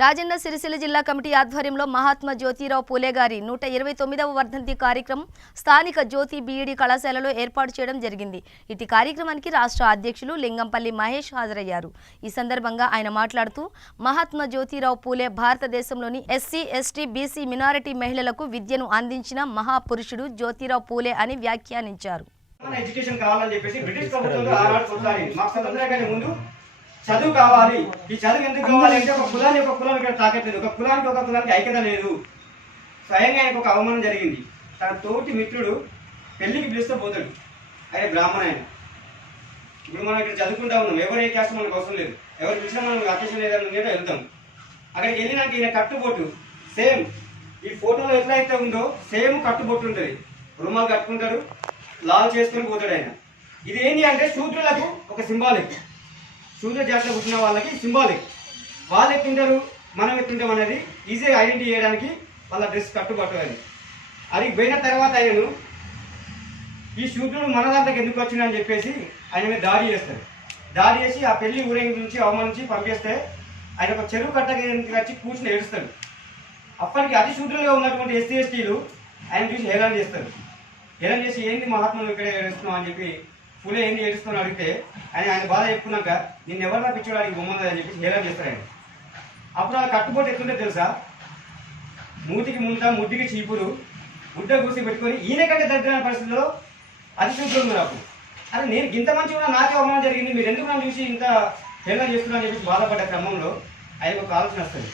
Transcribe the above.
రాజన్న సిరిసిల్ల జిల్లా కమిటీ ఆధ్వర్యంలో మహాత్మా జ్యోతిరావు పూలే గారి 129వ వర్ధంతి కార్యక్రమం స్థానిక జ్యోతి బీఈడి కళాశాలలో ఏర్పాటు చేయడం జరిగింది. ఇటు కార్యక్రమానికి రాష్ట్ర అధ్యక్షులు లింగంపల్లి మహేష్ హాజరయ్యారు. ఈ సందర్భంగా ఆయన మాట్లాడుతూ మహాత్మా జ్యోతిరావు పూలే భారతదేశంలోని ఎస్సీ, ఎస్టీ, బీసీ మైనారిటీ మహిళలకు విద్యను అందించిన మహాపురుషుడు జ్యోతిరావు పూలే అని వ్యాఖ్యానించారు. చదువు కావాలి. ఈ చదువు ఎందుకు కావాలి అంటే ఒక కులాన్ని ఇక్కడ తాకట్లేదు, ఒక కులానికి ఐక్యత లేదు. స్వయంగా ఆయనకు ఒక అవమానం జరిగింది. తన తోటి మిత్రుడు పెళ్లికి పిలుస్తూ పోతాడు, ఆయన బ్రాహ్మణ. ఆయన ఇప్పుడు మనం ఇక్కడ చదువుకుంటా ఉన్నాం, ఎవరు ఏ క్యాస్ట్ మనకు అవసరం లేదు, ఎవరు పిలిచినా మనం అకేషన్ ఏదైనా వెళ్తాం. అక్కడికి వెళ్ళినాక ఈయన కట్టుబొట్టు సేమ్ ఈ ఫోటోలో ఎట్లా అయితే ఉందో సేమ్ కట్టుబొట్టు ఉంటుంది, రుమాలు కట్టుకుంటాడు, లాల్ చేసుకొని పోతాడు ఆయన. ఇది ఏంటి అంటే శూద్రులకు ఒక సింబాలిక్, శూద్ర జాతిలో పుట్టిన వాళ్ళకి సింబాలిక్. వాళ్ళు ఎట్టుంటారు, మనం ఎట్టుంటాం అనేది ఈజీగా ఐడెంటిఫై చేయడానికి వాళ్ళ డ్రెస్ కట్టుబట్టాలి. అది పోయిన తర్వాత ఆయనను ఈ శూద్రుడు మన దాంట్లోకి ఎందుకు వచ్చినా అని చెప్పేసి ఆయన మీద దాడి చేస్తారు. దాడి చేసి ఆ పెళ్లి ఊరేగి నుంచి అవమానించి పంపిస్తే ఆయన ఒక చెరువు కట్టకి వచ్చి కూర్చుని ఏడుస్తాడు. అప్పటికి అతి శూద్రులుగా ఉన్నటువంటి ఎస్సీ, ఎస్టీలు ఆయన చూసి హేళన చేస్తారు. హేళన చేసి ఏంటి మహాత్ములు ఇక్కడ ఏడుస్తున్నాం అని చెప్పి పూలే ఏంటి ఏడుస్తున్నాను అడిగితే ఆయన బాధ చెప్పుకున్నాక నిన్ను ఎవరన్నా పిచ్చోడానికి బొమ్మది అని చెప్పి హేళన చేస్తారు ఆయన. అప్పుడు ఆ కట్టుబోటు ఎట్లుంటే తెలుసా, మూతికి ముంత, ముద్దికి చీపురు, గుడ్డ కూసి పెట్టుకొని ఈయన కంటే దరిద్రమైన పరిస్థితుల్లో అతి శూద్రులు ఉన్నారు. అప్పుడు అరే నేను ఇంత మంచి కూడా నాకే అవమానం జరిగింది, మీరు ఎందుకు నన్ను చూసి ఇంత హేళన చేస్తున్నా అని చెప్పి బాధపడ్డ క్రమంలో ఆయనకు ఒక ఆలోచన వస్తుంది.